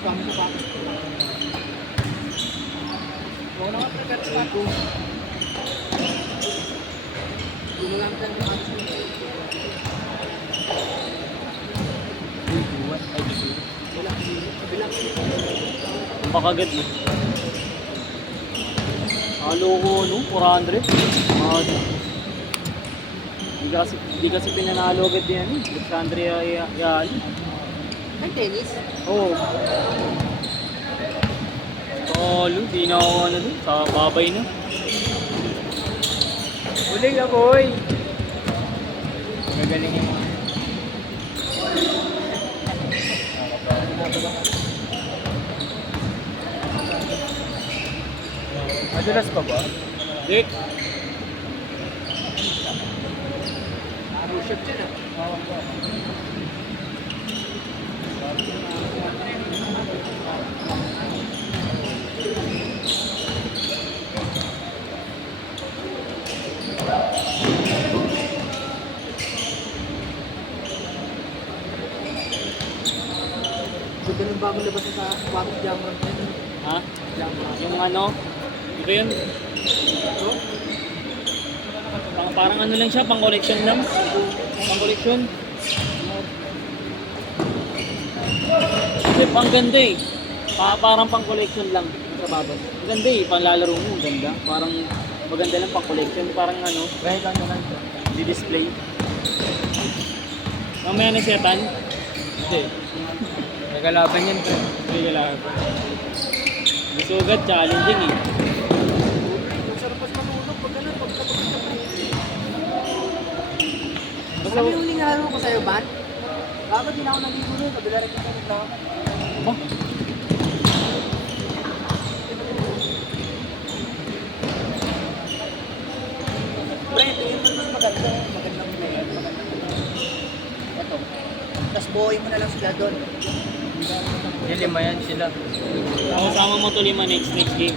Mas kami sa bago. Wala nga prepared sa bago. Hindi lang tayo sa bago. Pakagad eh. Halo ko, no? 400. Di kasi pinanalo agad yan eh. Alexandria Yali. Ay, tennis? Oo. Talo, di na ako ano dun. Sa babay na. Uling ako eh. Gagaling yung mga. Madulas pa ba? Di. Push-up dyan ah. Ganda ng bagong labas sa bagong jammer na yun. Ha? Yung ano? Ito yun. Parang ano lang siya, pang collection lang. Pang collection. Kasi pang ganda eh. Parang pang collection lang sa baba. Ang ganda eh, pang lalaro mo, ang ganda. Parang maganda lang pang collection. Parang ano, Kahit lang naman ito. di-display. Mamaya na setan. Hindi. Nagalaban yan bro. Hindi ka lang. Bisugat, challenging eh. Sarap mas matulog pag gano'n, pag kapag Basta Sabi yung lingalaro ko sa'yo, Ban? Bakit di na ako naligo doon? Kabila rin kita naglaman. ba? Pre, tingin mo mas maganda. Magandang player. Ito. Tapos buhay mo na lang sila doon. Yung lima yan sila. Kasama mo to lima next game.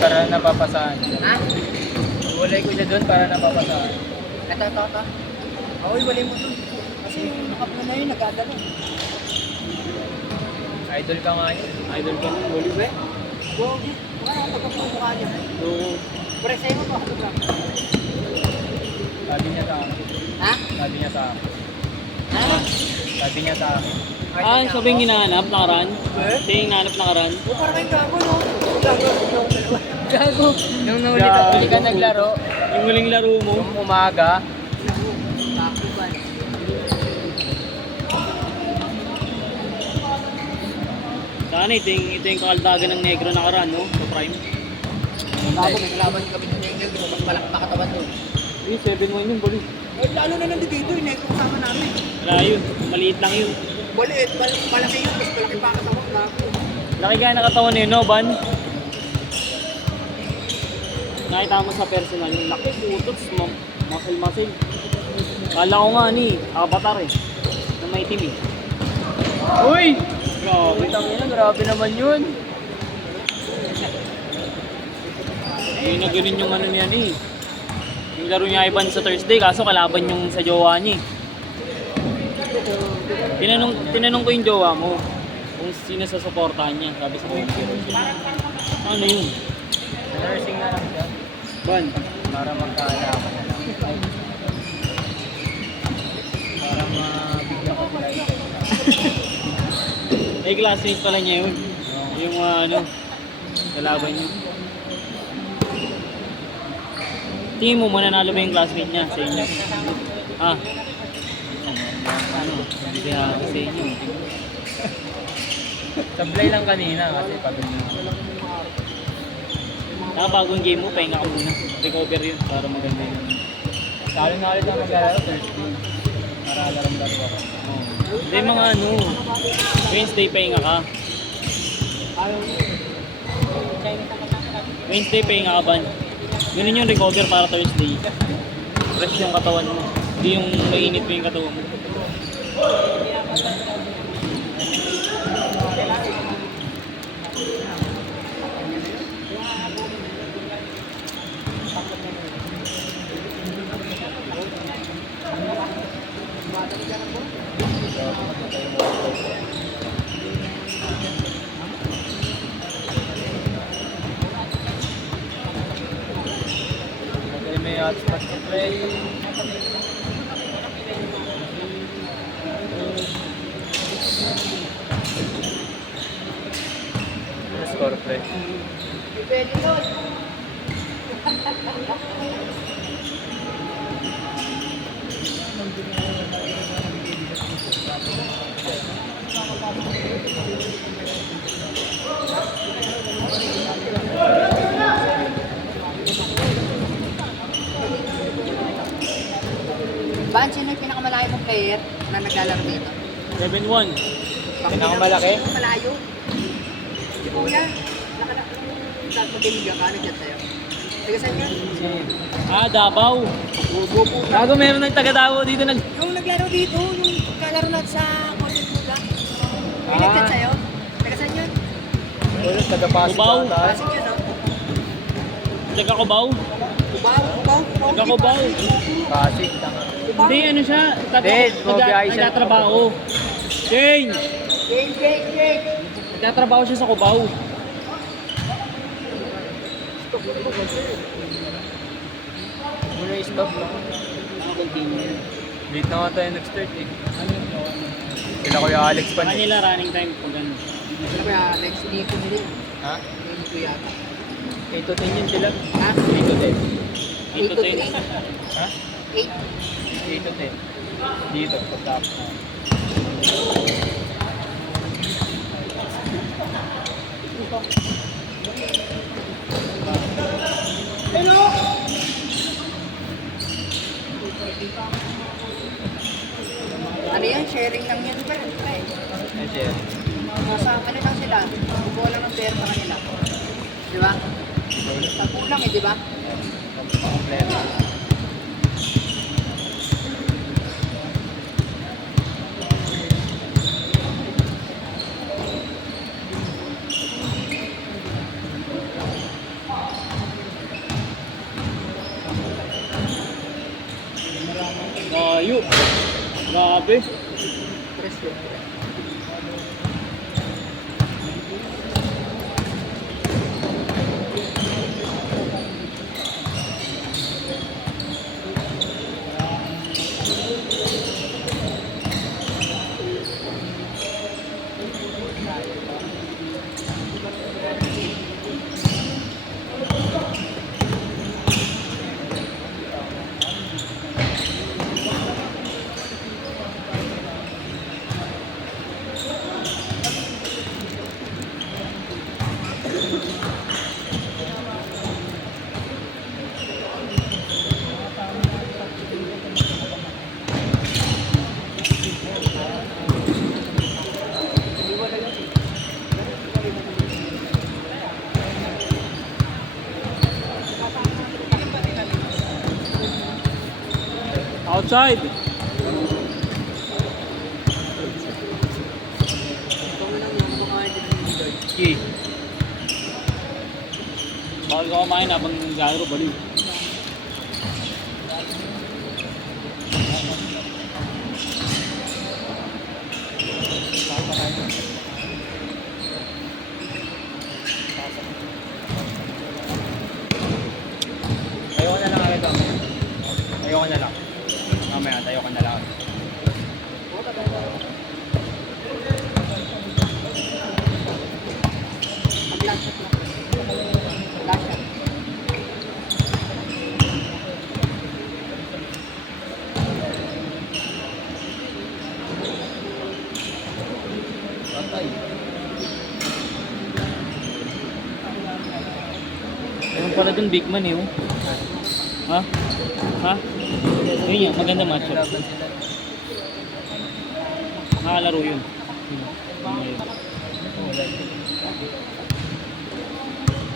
Para napapasahan. Ha? Iwalay ko siya doon para napapasahan. Ito. Ako, iwalay mo doon. Kasi yung nakapula na yun, nagagano. Idol ka nga yun. Idol ka ng Bolívar. Gogi. Wala akong pagpapamukha niya. So, Pre, sa'yo mo to. Ano ba? Sabi niya sa akin. Ha? Sabi niya sa akin. Ha? Sabi niya sa akin. siya ba yung hinahanap na karan? Eh? Siya yung hinahanap na karan? O, parang kayong gago, no? Gago. Gago! Nung huli ka naglaro, Yung huling laro mo, nung umaga, Gago ba? sana ito yung kakaldagan ng negro na karan, no? Sa prime. Gago, may kalaban kami ng Engel. Di ba mas malaki makatawan doon? Eh, 7-1 yung bali. Eh, lalo na nandito dito, yung next kasama namin. Wala yun. Maliit lang yun. Maliit, malaki yun, mas malaki pa katawan. Gago. Laki kaya nakatawan yun, no, Ban? Nakita mo sa personal, yung laki, putot, muscle. Kala ko nga, avatar eh. Na may team eh. uy! Grabe. Grabe naman yun. Yung na ganun yung ano niyan eh. Yung laro niya Ivan sa Thursday, kaso kalaban yung sa jowa niya eh. Tinanong ko yung jowa mo kung sino sa suportahan niya. Sabi sa ano yun? Nursing na lang siya. Ban? Para magkaalaman na lang. Para mabigyan ko sila yun. Ay, classmate pala niya yun. Yung kalaban niya. Tingin mo, mananalo ba yung classmate niya sa inyo? Ah. Ano? Hindi kaya sa inyo. Sablay lang kanina kasi pagod na. Bagong game mo, pahinga ka muna. Recover yun para maganda yun. Salo na ulit ang maglalaro Thursday. Para alarm-laro ako. Hindi mga Wednesday pahinga ka. Wednesday pahinga ka ba? Ganun yung recover para Thursday. Fresh yung katawan mo. Hindi yung mainit mo yung katawan mo. pre. Ano score, pre? Ban, sino yung pinakamalayo mong player na naglalaro dito? 7-1. Pinakamalaki? Malayo. Si Kuya. Magbilig ka, nag-chat sa'yo. Taga saan yan? Ah, Davao. Gogo po. Gago, meron ng taga Davao dito nag... Yung naglaro dito, yung kalaro natin sa Content Buga. May nag-chat sa'yo? Taga saan yan? Wala, taga-Pasig Cubao. ata. Pasig yun, no? Taga Cubao. Kubaw. Taga Cubao. Pasig, tanga. Hindi, ano siya? Hindi, bumabiyahe siya. Nagtatrabaho. Change! Jake. Nagtatrabaho siya sa Cubao. Muna i-stop lang. Ano continue? Late na nga tayo nag-start eh. Sila Kuya Alex pa eh. Kanila running time pag ano. Ano kaya, next dito nila. Ha? Dito yata. 8 to 10 yun sila. Ha? 8 to 10. 8 to 10. Ha? 8. 8 to 10. Dito, pagtapos na. Ano yan? Sharing lang yan pa. Ay, sir. Nasa ano lang sila. Kukuha lang ng pera sa kanila. Di ba? Tagulang di ba? Kompleto. Layo. Grabe. Press yun. Outside. Okay. Bawal ka kumain habang naglalaro baliw. Ayoko na lang agad ako. Ayoko na lang. Mamaya, ayoko na lang. Mag-last shot lang. Last shot. Patay. Ayun pala dun, big man eh. Oh. Ha? Ha? Yun yan, maganda match. Laban sila. Nakakalaro yun.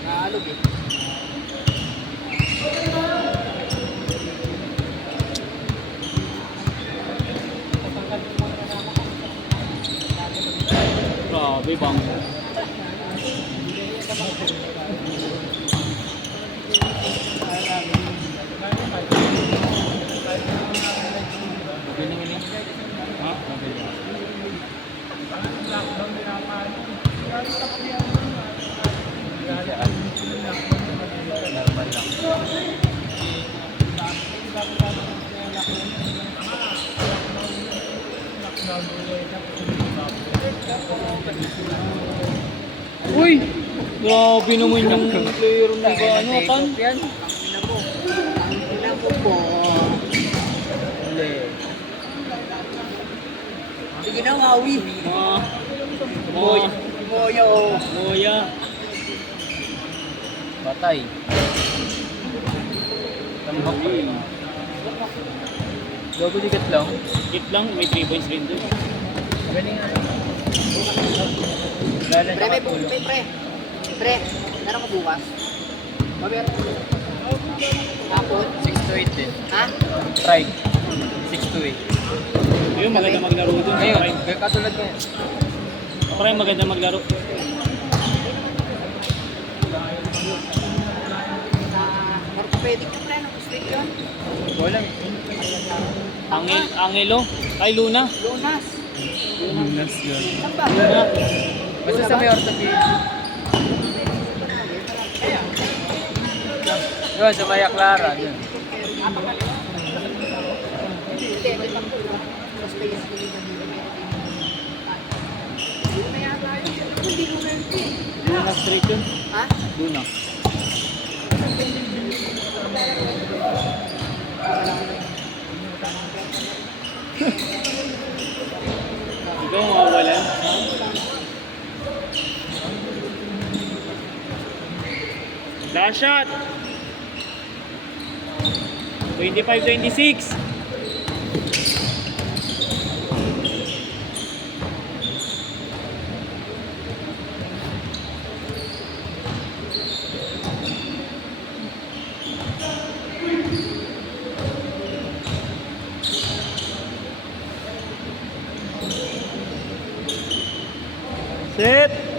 Naalog eh. Grabe bang. Galing niya. Ha? Normal lang. Uy! Grabe naman yung player ni ano, Tan. Yan. Ina mo. Ina mo po. Hindi. Sige na, ngawi. Boy. Moyo. Moya. Batay. Tambak pa rin. Double ticket lang. Hit lang, may 3 points rin doon. Galing nga. Lala Pre, may bukas. Pre. Pre, meron ko bukas. Meron ko. Hapon. 6 to 8 din. Ha? Try. 6 to 8. Yun, maganda maglaro doon. Ngayon, katulad ko yan. Parang maganda maglaro. Orthopedic na pre, anong street yun? Walang. Angelo. Ay, Luna. Lunas. Lunas yun. Saan ba? Luna. Basta sa may orthopedic. Yun, sa Maya Clara. Yun. Hindi, may pagkulo. Mas space. Luna yata yun. Hindi Luna yun eh. Luna Street yun. Ha? Luna. Ikaw mawawalan. Last shot. 25-26. Set.